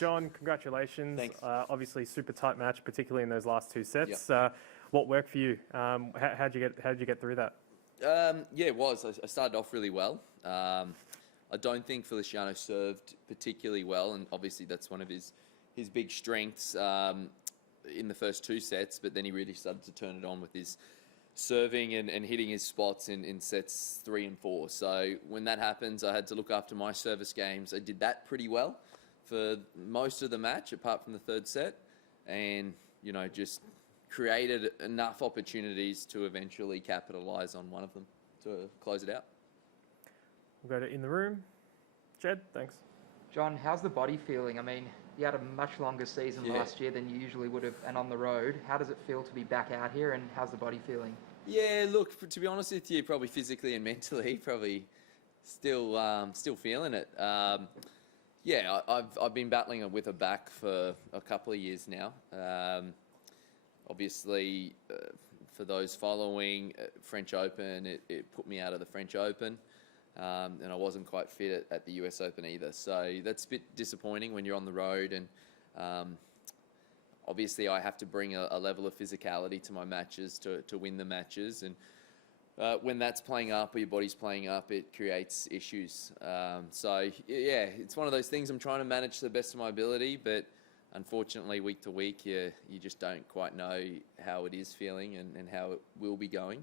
John, congratulations. Thanks. Obviously, super tight match, particularly in those last two sets. Yep. What worked for you? How'd you get through that? It was. I started off really well. I don't think Feliciano served particularly well, and obviously that's one of his big strengths in the first two sets, but then he really started to turn it on with his serving and hitting his spots in sets 3 and 4. So when that happens, I had to look after my service games. I did that pretty well for most of the match, apart from the third set, and just created enough opportunities to eventually capitalize on one of them to close it out. We'll go to in the room. Jed, thanks. John, how's the body feeling? I mean, you had a much longer season last year than you usually would have, and on the road. How does it feel to be back out here, and how's the body feeling? Yeah, look, to be honest with you, probably physically and mentally, probably still feeling it. I've been battling with a back for a couple of years now. Obviously, for those following French Open, it put me out of the French Open. And I wasn't quite fit at the US Open either. So that's a bit disappointing when you're on the road. And obviously I have to bring a level of physicality to my matches to win the matches. And when that's playing up or your body's playing up, it creates issues. It's one of those things I'm trying to manage to the best of my ability. But unfortunately, week to week, you just don't quite know how it is feeling and how it will be going.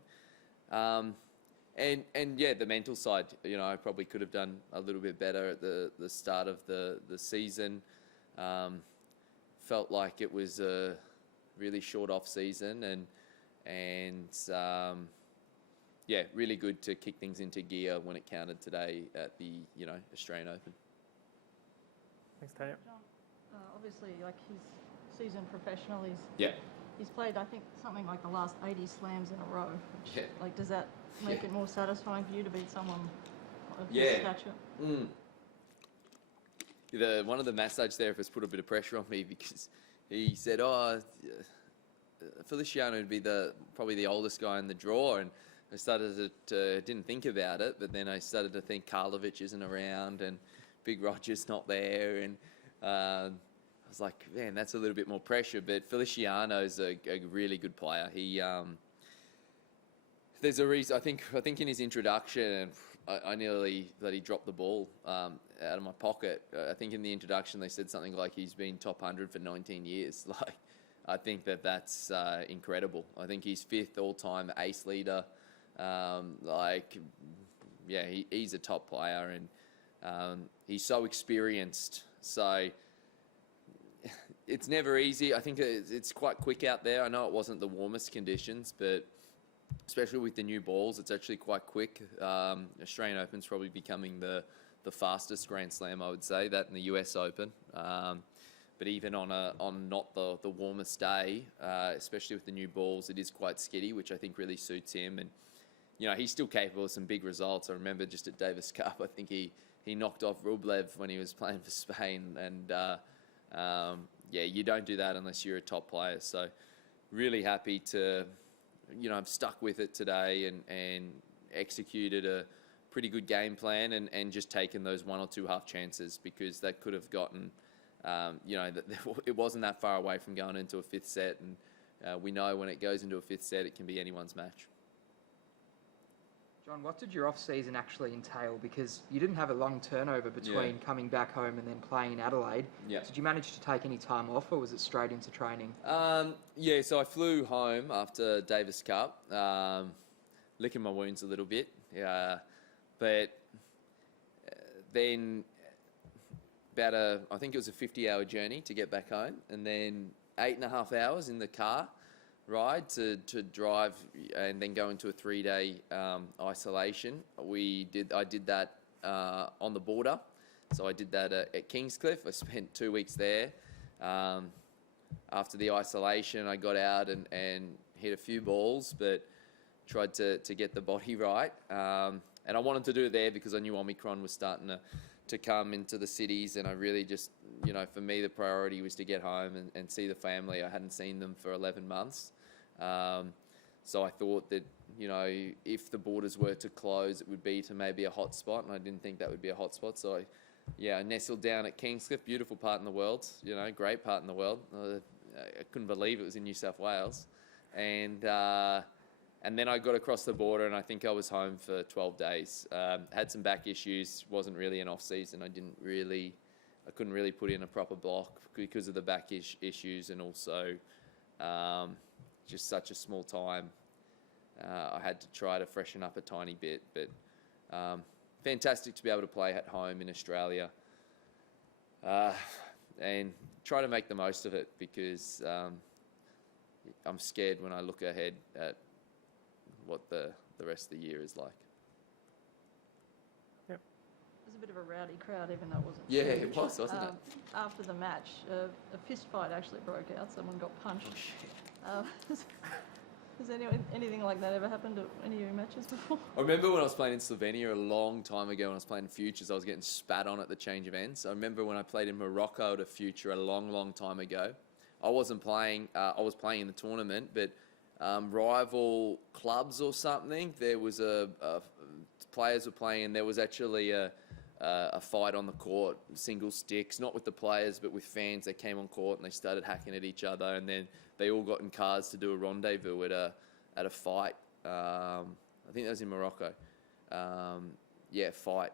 The mental side, I probably could have done a little bit better at the start of the season. Felt like it was a really short off season and really good to kick things into gear when it counted today at the Australian Open. Thanks, Tanya. John, obviously, like his season professional, he's played, I think, something like the last 80 slams in a row. Which, does that make it more satisfying for you to beat someone of his stature? One of the massage therapists put a bit of pressure on me because he said, Feliciano would be probably the oldest guy in the draw, and I started to didn't think about it, but then I started to think Karlovic isn't around and Big Roger's not there, and I was like, man, that's a little bit more pressure. But Feliciano's a really good player. He there's a reason. I think in his introduction, I nearly that he dropped the ball out of my pocket. I think in the introduction they said something like he's been top 100 for 19 years. Like, I think that's incredible. I think he's 5th all-time ace leader. He's a top player, and he's so experienced. So it's never easy. I think it's quite quick out there. I know it wasn't the warmest conditions, but especially with the new balls, it's actually quite quick. Australian Open's probably becoming the fastest Grand Slam, I would say, that in the US Open. But even on not the warmest day, especially with the new balls, it is quite skiddy, which I think really suits him. And he's still capable of some big results. I remember just at Davis Cup, I think he knocked off Rublev when he was playing for Spain. And you don't do that unless you're a top player. So really happy to, I've stuck with it today and executed a pretty good game plan and just taken those 1 or 2 half chances, because that could have gotten, it wasn't that far away from going into a 5th set. And we know when it goes into a 5th set, it can be anyone's match. John, what did your off-season actually entail? Because you didn't have a long turnover between coming back home and then playing in Adelaide. Yeah. Did you manage to take any time off, or was it straight into training? So I flew home after Davis Cup, licking my wounds a little bit. But then I think it was a 50-hour journey to get back home, and then 8.5 hours in the car ride to drive and then go into a 3-day isolation. I did that on the border. So I did that at Kingscliff. I spent 2 weeks there. After the isolation, I got out and hit a few balls, but tried to get the body right. And I wanted to do it there because I knew Omicron was starting to come into the cities, and I really just, for me, the priority was to get home and see the family. I hadn't seen them for 11 months. So I thought that, if the borders were to close, it would be to maybe a hot spot, and I didn't think that would be a hot spot. So I nestled down at Kingscliff, beautiful part in the world, great part in the world. I couldn't believe it was in New South Wales. And then I got across the border, and I think I was home for 12 days. Had some back issues, wasn't really an off-season. I couldn't really put in a proper block because of the back issues, and also just such a small time. I had to try to freshen up a tiny bit, but fantastic to be able to play at home in Australia and try to make the most of it, because I'm scared when I look ahead at what the rest of the year is like. It was a bit of a rowdy crowd, even though it wasn't. Yeah, huge. it was, wasn't it? After the match, a fist fight actually broke out. Someone got punched. Oh, shit. Has anything like that ever happened at any of your matches before? I remember when I was playing in Slovenia a long time ago, when I was playing Futures, I was getting spat on at the change of ends. I remember when I played in Morocco at a Future a long time ago. I wasn't playing, I was playing in the tournament, but rival clubs or something, there was players were playing, and there was actually a fight on the court, single sticks, not with the players, but with fans. They came on court and they started hacking at each other, and then they all got in cars to do a rendezvous at a fight. I think that was in Morocco. Fight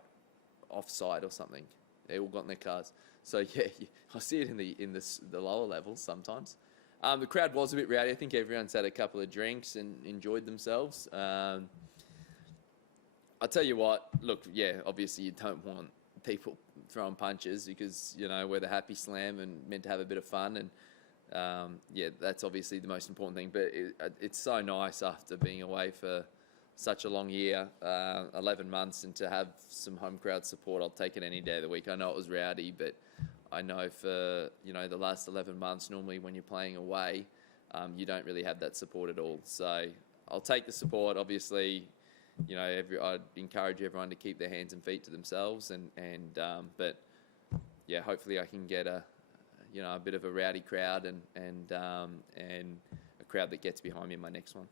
offside or something. They all got in their cars. So yeah, I see it in the lower levels sometimes. The crowd was a bit rowdy. I think everyone's had a couple of drinks and enjoyed themselves. I'll tell you what, look, obviously you don't want people throwing punches, because, we're the happy slam and meant to have a bit of fun. And that's obviously the most important thing. But it's so nice after being away for such a long year, 11 months, and to have some home crowd support. I'll take it any day of the week. I know it was rowdy, but I know for, the last 11 months, normally when you're playing away, you don't really have that support at all. So I'll take the support. Obviously, I'd encourage everyone to keep their hands and feet to themselves, but hopefully I can get a bit of a rowdy crowd and a crowd that gets behind me in my next one.